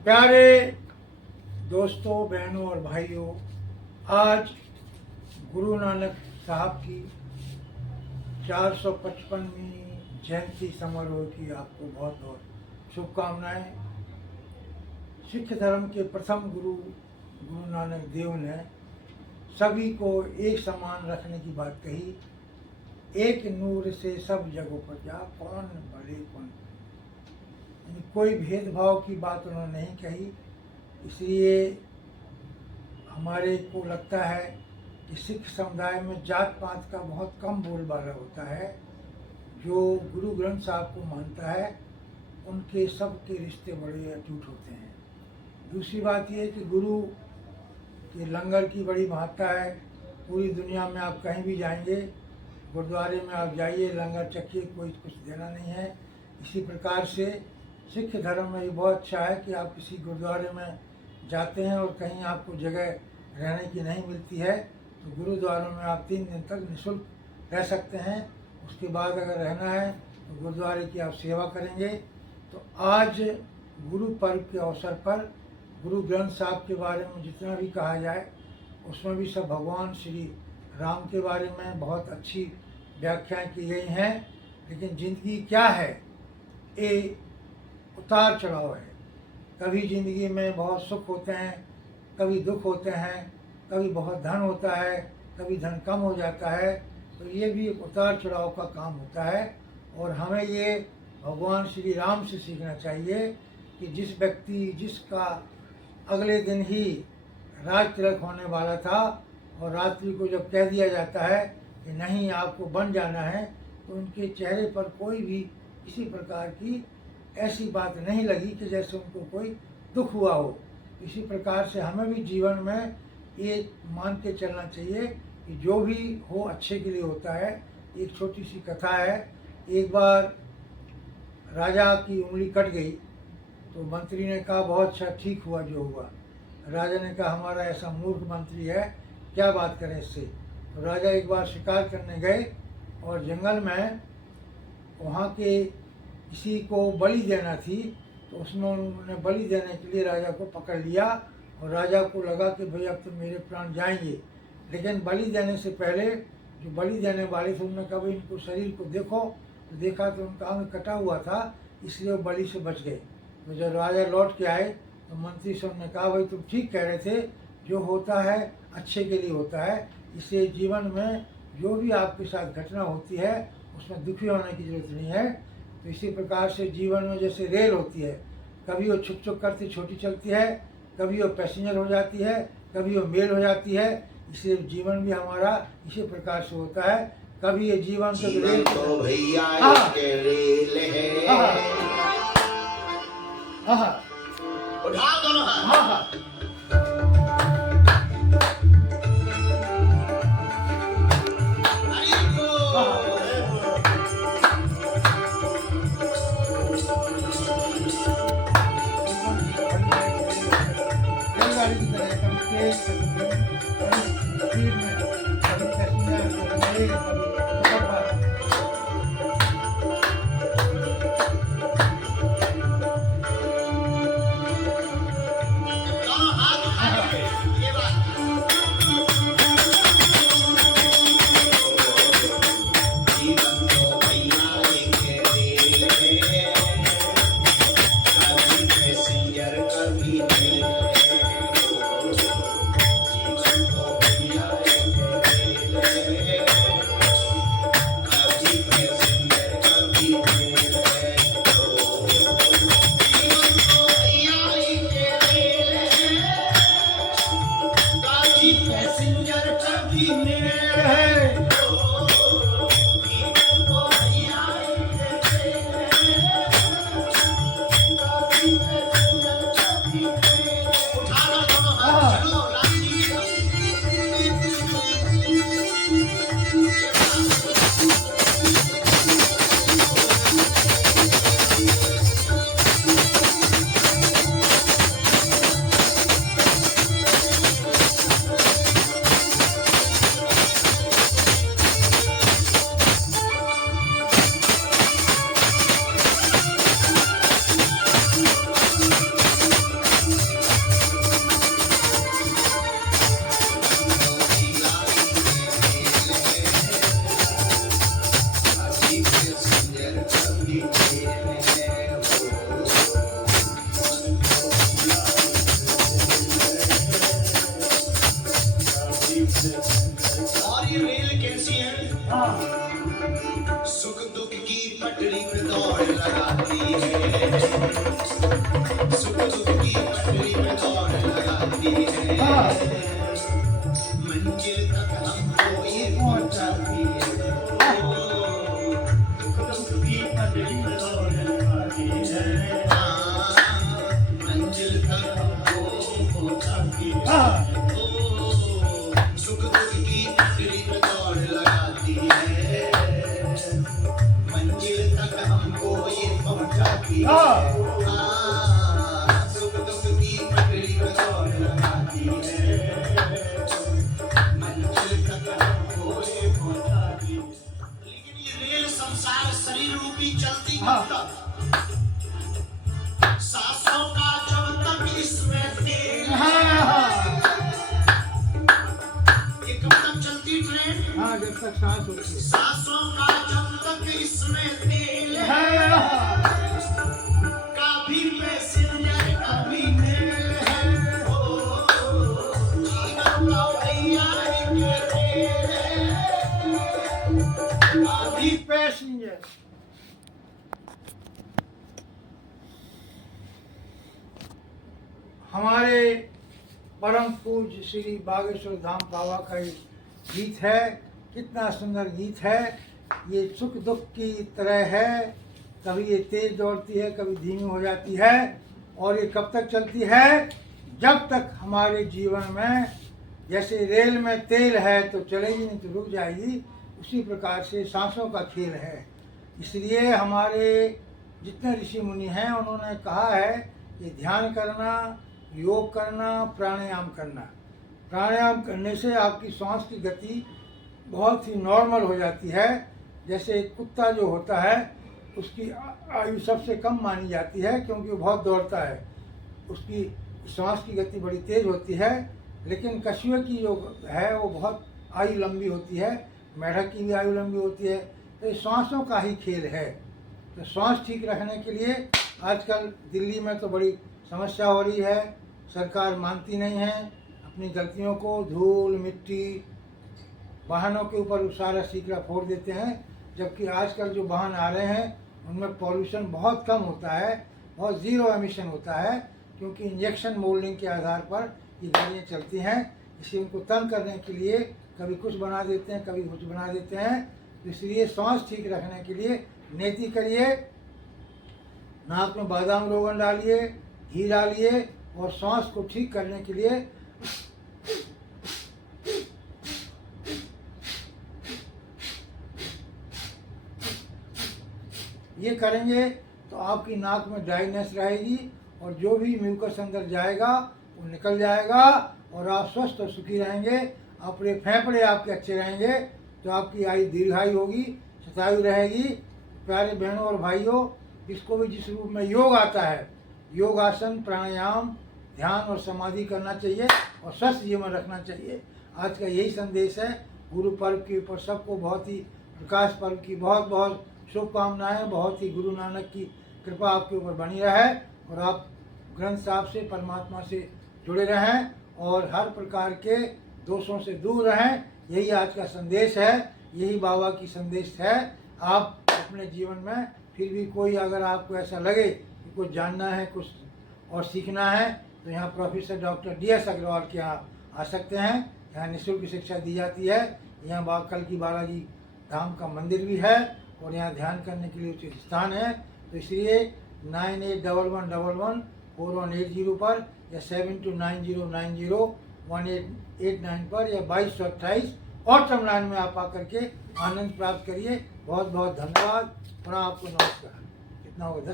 प्यारे दोस्तों, बहनों और भाइयों, आज गुरु नानक साहब की 455वीं जयंती समारोह की आपको बहुत बहुत शुभकामनाएं। सिख धर्म के प्रथम गुरु गुरु नानक देव ने सभी को एक समान रखने की बात कही। एक नूर से सब जगहों पर जा, कौन बड़े कौन, कोई भेदभाव की बात उन्होंने नहीं कही। इसलिए हमारे को लगता है कि सिख समुदाय में जात पात का बहुत कम बोलबाला होता है। जो गुरु ग्रंथ साहब को मानता है उनके सबके रिश्ते बड़े अटूट होते हैं। दूसरी बात यह कि गुरु के लंगर की बड़ी महत्ता है। पूरी दुनिया में आप कहीं भी जाएंगे, गुरुद्वारे में आप जाइए, लंगर चखिए, कोई कुछ देना नहीं है। इसी प्रकार से सिख धर्म में ये बहुत अच्छा है कि आप किसी गुरुद्वारे में जाते हैं और कहीं आपको जगह रहने की नहीं मिलती है तो गुरुद्वारों में आप 3 दिन तक निःशुल्क रह सकते हैं। उसके बाद अगर रहना है तो गुरुद्वारे की आप सेवा करेंगे। तो आज गुरु पर्व के अवसर पर गुरु ग्रंथ साहब के बारे में जितना भी कहा जाए उसमें भी सब भगवान श्री राम के बारे में बहुत अच्छी व्याख्याएं की गई हैं। लेकिन ज़िंदगी क्या है, ये उतार चढ़ाव है। कभी ज़िंदगी में बहुत सुख होते हैं, कभी दुख होते हैं, कभी बहुत धन होता है, कभी धन कम हो जाता है। तो ये भी एक उतार चढ़ाव का काम होता है और हमें ये भगवान श्री राम से सीखना चाहिए कि जिस व्यक्ति जिसका अगले दिन ही राज तिलक होने वाला था और रात्रि को जब कह दिया जाता है कि नहीं आपको बन जाना है, तो उनके चेहरे पर कोई भी किसी प्रकार की ऐसी बात नहीं लगी कि जैसे उनको कोई दुख हुआ हो। इसी प्रकार से हमें भी जीवन में ये मान के चलना चाहिए कि जो भी हो अच्छे के लिए होता है। एक छोटी सी कथा है। एक बार राजा की उंगली कट गई तो मंत्री ने कहा बहुत अच्छा, ठीक हुआ जो हुआ। राजा ने कहा हमारा ऐसा मूर्ख मंत्री है, क्या बात करें इससे। तो राजा एक बार शिकार करने गए और जंगल में वहाँ के किसी को बलि देना थी, तो उसमें उन्होंने बलि देने के लिए राजा को पकड़ लिया और राजा को लगा कि भाई अब तो मेरे प्राण जाएंगे। लेकिन बलि देने से पहले जो बलि देने वाले थे उन्होंने कहा भाई इनको शरीर को देखो। तो देखा तो उनका अंग कटा हुआ था, इसलिए वो बलि से बच गए। तो जब राजा लौट के आए तो मंत्री सब ने कहा भाई तुम ठीक कह रहे थे, जो होता है अच्छे के लिए होता है। इसलिए जीवन में जो भी आपके साथ घटना होती है उसमें दुखी होने की जरूरत नहीं है। तो इसी प्रकार से जीवन में जैसे रेल होती है, कभी वो छुक छुक करती छोटी चलती है, कभी वो पैसेंजर हो जाती है, कभी वो मेल हो जाती है। इसलिए जीवन भी हमारा इसी प्रकार से होता है। कभी ये जीवन तो रेल तो भैया के रेल है। उठा दोनों हाथ। हाँ, जब तक सांस होती है। सांसों का जब तक इसमें तेल है, कभी पैसेंजर कभी मेल है, भैया के रेल है, अभी पैसेंजर। हमारे परम पूज्य श्री बागेश्वर धाम बाबा का ये गीत है, कितना सुंदर गीत है। ये सुख दुख की तरह है, कभी ये तेज दौड़ती है, कभी धीमी हो जाती है, और ये कब तक चलती है? जब तक हमारे जीवन में, जैसे रेल में तेल है तो चलेगी, नहीं तो रुक जाएगी, उसी प्रकार से सांसों का खेल है। इसलिए हमारे जितने ऋषि मुनि हैं उन्होंने कहा है कि ध्यान करना, योग करना, प्राणायाम करना। प्राणायाम करने से आपकी सांस की गति बहुत ही नॉर्मल हो जाती है। जैसे एक कुत्ता जो होता है उसकी आयु सबसे कम मानी जाती है क्योंकि वो बहुत दौड़ता है, उसकी सांस की गति बड़ी तेज होती है। लेकिन कछुए की जो है वो बहुत आयु लंबी होती है, मेढक की भी आयु लंबी होती है। तो ये सांसों का ही खेल है। तो सांस ठीक रखने के लिए आजकल दिल्ली में तो बड़ी समस्या हो रही है, सरकार मानती नहीं है अपनी गलतियों को। धूल मिट्टी वाहनों के ऊपर सारा सीकरा फोड़ देते हैं, जबकि आजकल जो वाहन आ रहे हैं उनमें पॉल्यूशन बहुत कम होता है, बहुत ज़ीरो एमिशन होता है, क्योंकि इंजेक्शन मोल्डिंग के आधार पर ये गाड़ियाँ चलती हैं। इसलिए उनको तंग करने के लिए कभी कुछ बना देते हैं, कभी कुछ बना देते हैं। तो इसलिए सांस ठीक रखने के लिए नेति करिए, नाक में बादाम रोगन डालिए, घी डालिए, और सांस को ठीक करने के लिए ये करेंगे तो आपकी नाक में ड्राइनेस रहेगी, और जो भी म्यूकस अंदर जाएगा वो निकल जाएगा, और आप स्वस्थ और सुखी रहेंगे। अपने फेफड़े आपके अच्छे रहेंगे तो आपकी आयु दीर्घायु होगी, शतायु रहेगी। प्यारे बहनों और भाइयों, इसको भी जिस रूप में योग आता है, योगासन, प्राणायाम, ध्यान और समाधि करना चाहिए और स्वस्थ जीवन रखना चाहिए। आज का यही संदेश है। गुरु पर्व के ऊपर सबको बहुत ही, प्रकाश पर्व की बहुत बहुत शुभकामनाएं। बहुत ही गुरु नानक की कृपा आपके ऊपर बनी रहे, और आप ग्रंथ साहब से, परमात्मा से जुड़े रहें, और हर प्रकार के दोषों से दूर रहें। यही आज का संदेश है, यही बाबा की संदेश है। आप अपने जीवन में फिर भी कोई, अगर आपको ऐसा लगे कि कुछ जानना है, कुछ और सीखना है, तो यहाँ प्रोफेसर डॉक्टर DS अग्रवाल के यहाँ आ सकते हैं। यहाँ निःशुल्क शिक्षा दी जाती है। यहाँ कल की बालाजी धाम का मंदिर भी है, और यहाँ ध्यान करने के लिए उचित स्थान है। तो इसलिए 9811114180 पर, या 7290901889 पर, या 2228 और टर्मलाइन में आप आकर के आनंद प्राप्त करिए। बहुत बहुत धन्यवाद। पुनः आपको नमस्कार। कितना होगा? 10